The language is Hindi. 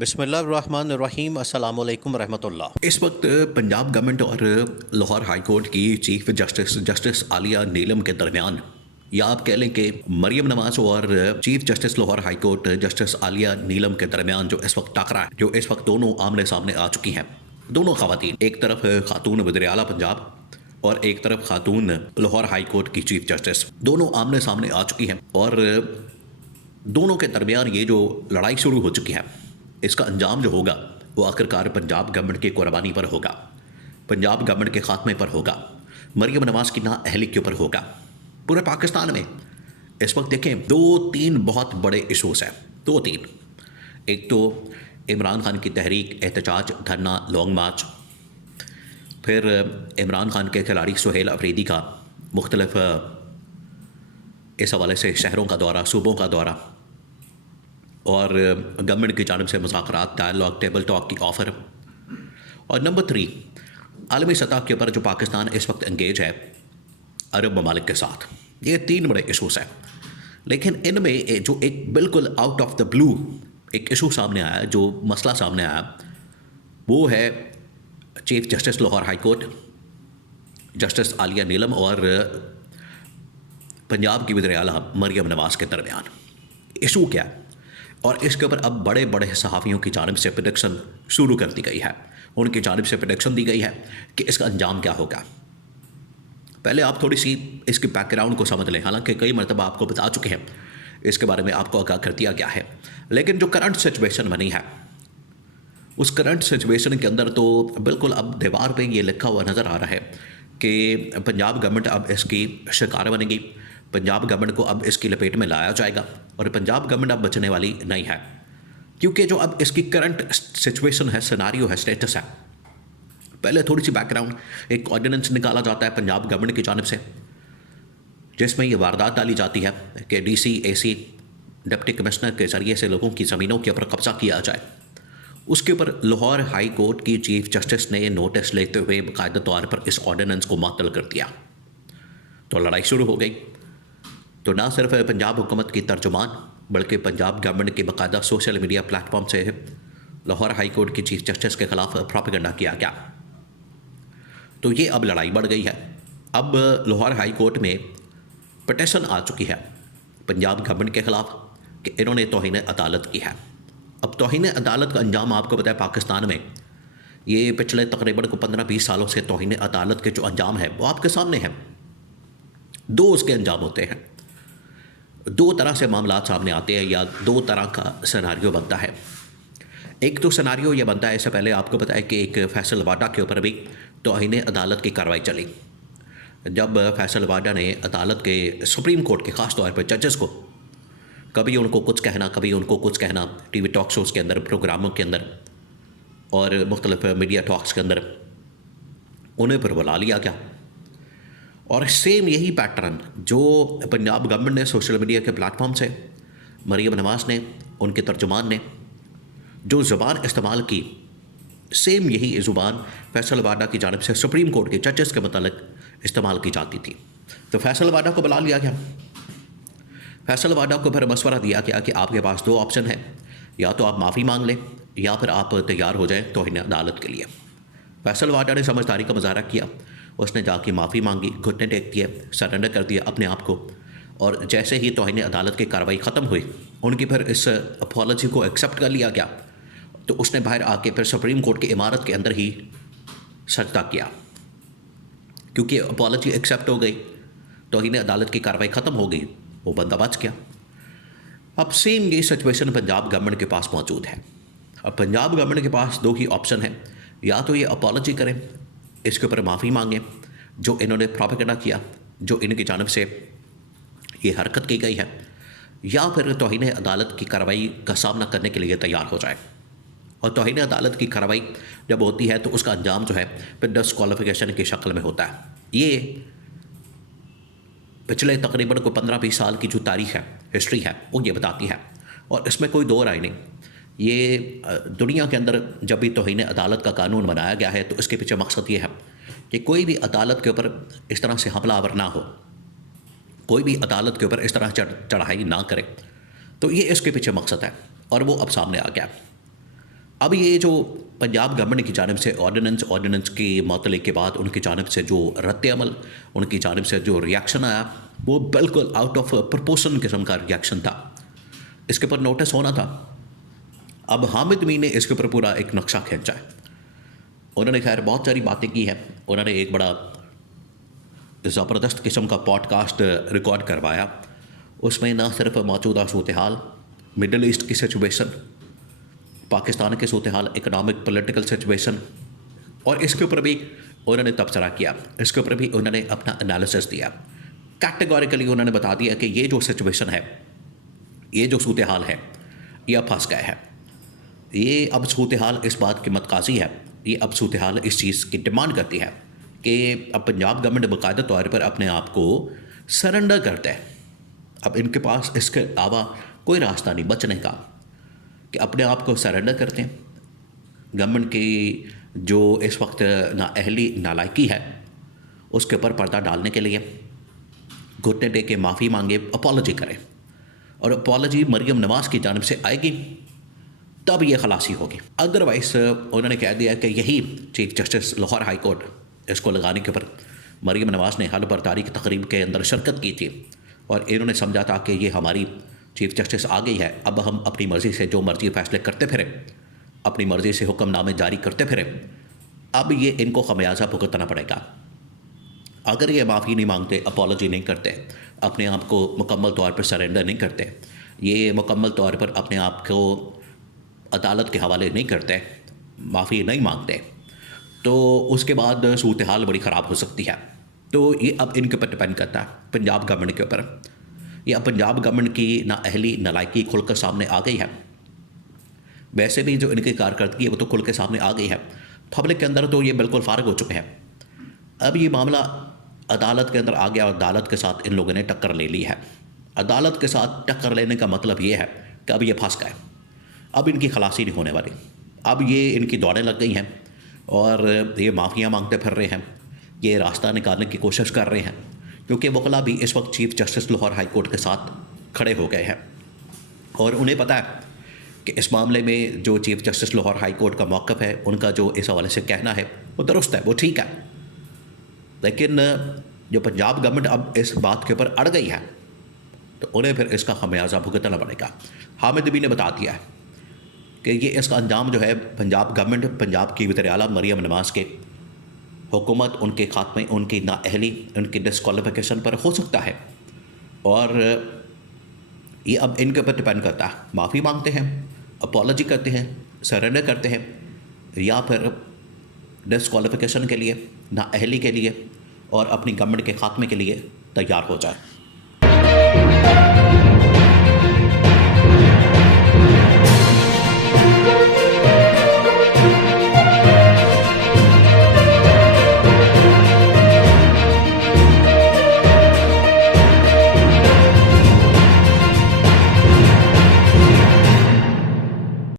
बिस्मिल्लाहिर्रहमानिर्रहीम अस्सलाम वालेकुम रहमतुल्लाह। इस वक्त पंजाब गवर्नमेंट और लाहौर हाई कोर्ट की चीफ जस्टिस आलिया नीलम के दरमियान, या आप कह लें कि मरियम नवाज और chief justice Lahore high court justice Aalia Neelam के दरमियान जो इस वक्त टकरा है, जो इस वक्त दोनों आमने सामने आ चुकी हैं। दोनों खवातीन, एक तरफ खातून वज़ीर आला पंजाब और एक तरफ खातून लाहौर हाई कोर्ट की चीफ जस्टिस, दोनों आमने सामने आ चुकी हैं और दोनों के दरमियान ये जो लड़ाई शुरू हो चुकी है, इसका अंजाम जो होगा वो आखिरकार पंजाब गवर्नमेंट की कुर्बानी पर होगा, पंजाब गवर्नमेंट के खात्मे पर होगा, मरियम नवाज की नाअहली के ऊपर होगा। पूरे पाकिस्तान में इस वक्त देखें 2-3 बहुत बड़े इशूज़ हैं, 2-3। एक तो इमरान खान की तहरीक, एहतजाज, धरना, लॉन्ग मार्च, फिर इमरान खान के खिलाड़ी सुहेल अफरीदी का मुख्तलिफ इस हवाले से शहरों का दौरा, सूबों का दौरा, और गवर्नमेंट की जानिब से मुज़ाकरात, डायलॉग, टेबल टॉक की ऑफ़र। और नंबर 3, आलमी सतह के ऊपर जो पाकिस्तान इस वक्त एंगेज है अरब ममालिक के साथ। ये 3 बड़े इशूज़ हैं, लेकिन इनमें जो एक बिल्कुल आउट ऑफ द ब्लू एक इशू सामने आया, जो मसला सामने आया, वो है chief justice Lahore high court justice Aalia Neelam और पंजाब की वज़ीर आला मरियम नवाज के दरमियान। इशू क्या है? और इसके ऊपर अब बड़े बड़े सहाफ़ियों की जानिब से प्रेडिक्शन शुरू कर दी गई है, उनकी जानिब से प्रेडिक्शन दी गई है कि इसका अंजाम क्या होगा। पहले आप थोड़ी सी इसकी बैकग्राउंड को समझ लें, हालांकि कई मरतबा आपको बता चुके हैं, इसके बारे में आपको आगाह कर दिया गया है, लेकिन जो करंट सिचुएशन बनी है उस करंट सिचुएशन के अंदर तो बिल्कुल अब दीवार पे ये लिखा हुआ नज़र आ रहा है कि पंजाब गवर्नमेंट अब इसकी शिकार बनेगी, पंजाब गवर्नमेंट को अब इसकी लपेट में लाया जाएगा और पंजाब गवर्नमेंट अब बचने वाली नहीं है, क्योंकि जो अब इसकी करंट सिचुएशन है, सिनारियो है, स्टेटस है। पहले थोड़ी सी बैकग्राउंड, एक ऑर्डिनेंस निकाला जाता है पंजाब गवर्नमेंट की जानिब से, जिसमें ये वारदात डाली जाती है कि DC, AC, डिप्टी कमिश्नर के ज़रिए से लोगों की ज़मीनों के ऊपर कब्ज़ा किया जाए। उसके ऊपर लाहौर हाई कोर्ट की चीफ जस्टिस ने नोटिस लेते हुए बाकायदा तौर पर इस ऑर्डिनेंस को मुअत्तल कर दिया, तो लड़ाई शुरू हो गई। तो ना सिर्फ पंजाब हुकूमत की तर्जुमान, बल्कि पंजाब गवर्नमेंट के बाकायदा सोशल मीडिया प्लेटफॉर्म से लाहौर हाई कोर्ट की चीफ जस्टिस के ख़िलाफ़ प्रोपेगेंडा किया गया। तो ये अब लड़ाई बढ़ गई है। अब लाहौर हाई कोर्ट में पिटीशन आ चुकी है पंजाब गवर्नमेंट के ख़िलाफ़ कि इन्होंने तौहीन अदालत की है। अब तौहीन अदालत का अंजाम आपको पता है, पाकिस्तान में ये पिछले तकरीबन को 15-20 सालों से तौहीन अदालत के जो अंजाम है वो आपके सामने है। 2 उसके अंजाम होते हैं, 2 तरह से मामला सामने आते हैं, या 2 तरह का सिनारियो बनता है। एक तो सिनारियो ये बनता है, इससे पहले आपको पता है कि एक फैसलवाडा के ऊपर भी तौहीन अदालत की कार्रवाई चली, जब फैसलवाडा ने अदालत के सुप्रीम कोर्ट के ख़ास तौर पर जजेस को कभी उनको कुछ कहना, कभी उनको कुछ कहना, TV टॉक शोज़ के अंदर, प्रोग्रामों के अंदर और मुख्तलिफ मीडिया टॉक्स के अंदर उन्हें पर बुला लिया गया। और सेम यही पैटर्न जो पंजाब गवर्नमेंट ने सोशल मीडिया के प्लेटफॉर्म से, मरियम नवाज ने, उनके तर्जुमान ने जो ज़ुबान इस्तेमाल की, सेम यही ज़ुबान फैसलवाडा की जानिब से सुप्रीम कोर्ट के जजेस के मतलब इस्तेमाल की जाती थी। तो फैसलवाडा को बुला लिया गया। फैसलवाडा को फिर मशवरा दिया गया कि आपके पास 2 ऑप्शन हैं, या तो आप माफ़ी मांग लें या फिर आप तैयार हो जाएं तौहीन अदालत के लिए। फैसलवाडा ने समझदारी का मुजाहरा किया, उसने जाके माफ़ी मांगी, घुटने टेक दिए, सरेंडर कर दिया अपने आप को। और जैसे ही तौहीन अदालत की कार्रवाई ख़त्म हुई, उनकी फिर इस अपॉलॉजी को एक्सेप्ट कर लिया गया, तो उसने बाहर आके फिर सुप्रीम कोर्ट की इमारत के अंदर ही सजदा किया, क्योंकि अपॉलॉजी एक्सेप्ट हो गई, तौहीन अदालत की कार्रवाई ख़त्म हो गई, वो बंदा बच गया। अब सेम ये सिचुएशन पंजाब गवर्नमेंट के पास मौजूद है। अब पंजाब गवर्नमेंट के पास 2 ही ऑप्शन है, या तो ये अपॉलॉजी करें, इसके ऊपर माफ़ी मांगें जो इन्होंने प्रोपेगेंडा किया, जो इनकी जानिब से ये हरकत की गई है, या फिर तौहीन अदालत की कार्रवाई का सामना करने के लिए तैयार हो जाए। और तौहीन अदालत की कार्रवाई जब होती है तो उसका अंजाम जो है फिर डिस्क्वालिफिकेशन की शक्ल में होता है। ये पिछले तकरीबन को 15-20 साल की जो तारीख़ है, हिस्ट्री है, वो ये बताती है, और इसमें कोई 2 राय नहीं। ये दुनिया के अंदर जब भी तौहीन अदालत का कानून बनाया गया है, तो इसके पीछे मकसद ये है कि कोई भी अदालत के ऊपर इस तरह से हमलावर ना हो, कोई भी अदालत के ऊपर इस तरह चढ़ाई ना करे। तो ये इसके पीछे मकसद है, और वो अब सामने आ गया। अब ये जो पंजाब गवर्नमेंट की जानिब से ऑर्डिनेंस के मतलब के बाद उनकी जानिब से जो रद्द-ए-अमल, उनकी जानिब से जो रिएक्शन आया, वो बिल्कुल आउट ऑफ प्रोपोर्शन किस्म का रिएक्शन था। इसके ऊपर नोटिस होना था। अब हामिद मीर ने इसके ऊपर पूरा एक नक्शा खींचा है। उन्होंने खैर बहुत सारी बातें की हैं। उन्होंने एक बड़ा ज़बरदस्त किस्म का पॉडकास्ट रिकॉर्ड करवाया। उसमें ना सिर्फ मौजूदा सूरत हाल, मिडल ईस्ट की सिचुएशन, पाकिस्तान के सूरत हाल, इकनॉमिक पॉलिटिकल सिचुएशन, और इसके ऊपर भी उन्होंने तबसरा किया। इसके ऊपर भी उन्होंने अपना एनालिसिस दिया। कैटेगोरिकली उन्होंने बता दिया कि ये जो सिचुएशन है, ये जो सूरत हाल है, ये अब फंस गए हैं। ये अब सूरत हाल इस बात की मतकाजी है, ये अब सूरत हाल इस चीज़ की डिमांड करती है कि अब पंजाब गवर्नमेंट बाकायदा तौर पर अपने आप को सरेंडर करता है। अब इनके पास इसके अलावा कोई रास्ता नहीं बचने का कि अपने आप को सरेंडर करते हैं। गवर्नमेंट की जो इस वक्त नाअहली नालायकी है, उसके ऊपर पर्दा डालने के लिए घुटने टेक के माफ़ी मांगे, अपॉलॉजी करें, और अपॉलॉजी मरियम नवाज़ की जानिब से आएगी तब ये खलासी होगी। अदरवाइज उन्होंने कह दिया कि यही chief justice Lahore high court, इसको लगाने के ऊपर मरियम नवाज़ ने हल बर्दारी की तकरीब के अंदर शिरकत की थी और इन्होंने समझा था कि ये हमारी चीफ जस्टिस आ गई है, अब हम अपनी मर्ज़ी से जो मर्ज़ी फ़ैसले करते फिरें, अपनी मर्ज़ी से हुक्मनामे जारी करते फिरें। अब ये इनको खमियाजा भुगतना पड़ेगा। अगर ये माफ़ी नहीं मांगते, अपॉलॉजी नहीं करते, अपने आप को मुकम्मल तौर पर सरेंडर नहीं करते, ये मुकम्मल तौर पर अपने आप को अदालत के हवाले नहीं करते, माफ़ी नहीं मांगते, तो उसके बाद सूरत हाल बड़ी ख़राब हो सकती है। तो ये अब इनके ऊपर डिपेंड करता है, पंजाब गवर्नमेंट के ऊपर। ये अब पंजाब गवर्नमेंट की नाअहली नालायकी खुलकर सामने आ गई है। वैसे भी जो इनकी कारकर्दगी है वो तो खुल के सामने आ गई है। पब्लिक के अंदर तो ये बिल्कुल फारग हो चुके हैं। अब ये मामला अदालत के अंदर आ गया और अदालत के साथ इन लोगों ने टक्कर ले ली है। अदालत के साथ टक्कर लेने का मतलब ये है कि अब ये फंस गए, अब इनकी खलासी नहीं होने वाली। अब ये इनकी दौड़ें लग गई हैं और ये माफ़ियाँ मांगते फिर रहे हैं, ये रास्ता निकालने की कोशिश कर रहे हैं, क्योंकि वकला भी इस वक्त chief justice Lahore high court के साथ खड़े हो गए हैं और उन्हें पता है कि इस मामले में जो chief justice Lahore high court का मौक़िफ़ है, उनका जो इस हवाले से कहना है वो दुरुस्त है, वो ठीक है। लेकिन जो पंजाब गवर्नमेंट अब इस बात के ऊपर अड़ गई है तो उन्हें फिर इसका खमियाजा भुगतना पड़ेगा। हामिद भी ने बता दिया है कि ये इसका अंजाम जो है पंजाब गवर्नमेंट, पंजाब की वज़ीर आला मरियम नवाज़ के हुकूमत, उनके खात्मे, उनकी नाअहली, उनकी डिस्क्वालिफिकेशन पर हो सकता है। और ये अब इनके ऊपर डिपेंड करता है, माफ़ी मांगते हैं, अपॉलॉजी करते हैं, सरेंडर करते हैं, या फिर डिस्क्वालिफिकेशन के लिए, नाअहली के लिए और अपनी गवर्नमेंट के खात्मे के लिए तैयार हो जाए।